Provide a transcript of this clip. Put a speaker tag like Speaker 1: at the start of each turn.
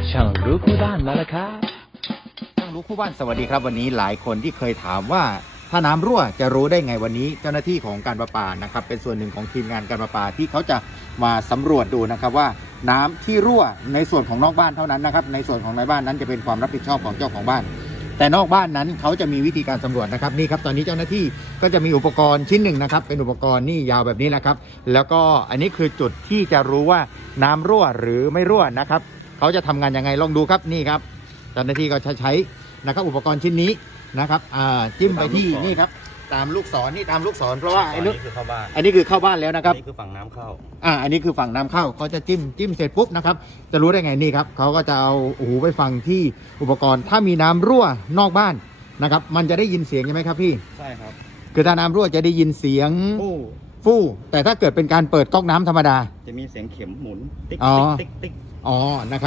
Speaker 1: ช่างรู้คู่บ้านมาแล้วครับ
Speaker 2: ช่างรู้คู่บ้านสวัสดีครับวันนี้หลายคนที่เคยถามว่าถ้าน้ำรั่วจะรู้ได้ไงวันนี้เจ้าหน้าที่ของการประปานะครับเป็นส่วนหนึ่งของทีมงานการประปาที่เขาจะมาสำรวจดูนะครับว่าน้ำที่รั่วในส่วนของนอกบ้านเท่านั้นนะครับในส่วนของในบ้านนั้นจะเป็นความรับผิดชอบของเจ้าของบ้านแต่นอกบ้านนั้นเขาจะมีวิธีการสำรวจนะครับนี่ครับตอนนี้เจ้าหน้าที่ก็จะมีอุปกรณ์ชิ้นหนึ่งนะครับเป็นอุปกรณ์นี่ยาวแบบนี้แหละครับแล้วก็อันนี้คือจุดที่จะรู้ว่าน้ำรั่วหรือไม่รั่วนะครับเขาจะทำงานยังไงลองดูครับนี่ครับเจ้าหน้าที่ก็จะใช้นะครับอุปกรณ์ชิ้นนี้นะครับจิ้มไปที่นี่ครับตามลูกศรนี่ตามลูกศรเพราะว่าไอ้ลูก
Speaker 3: นี่คือเข้าบ้าน
Speaker 2: อันนี้คือเข้าบ้านแล้วนะครับ
Speaker 3: นี่คือฝั่งน้ำเข้า
Speaker 2: อันนี้คือฝั่งน้ำเข้าเขาจะจิ้มเสร็จปุ๊บนะครับจะรู้ได้ไงนี่ครับเขาก็จะเอาหูไปฟังที่อุปกรณ์ถ้ามีน้ำรั่วนอกบ้านนะครับมันจะได้ยินเสียงใช่ไหมครับพี่
Speaker 3: ใช่ครับ
Speaker 2: คือถ้าน้ำรั่วจะได้ยินเสียง
Speaker 3: ตู้
Speaker 2: ฟู่แต่ถ้าเกิดเป็นการเปิดก๊อกน้ำธรรมดา
Speaker 3: จะมีเสียงเข็มหมุนติ๊ก
Speaker 2: อ๋อ
Speaker 3: ติ๊กติ๊กติ๊ก
Speaker 2: อ๋อนะครับ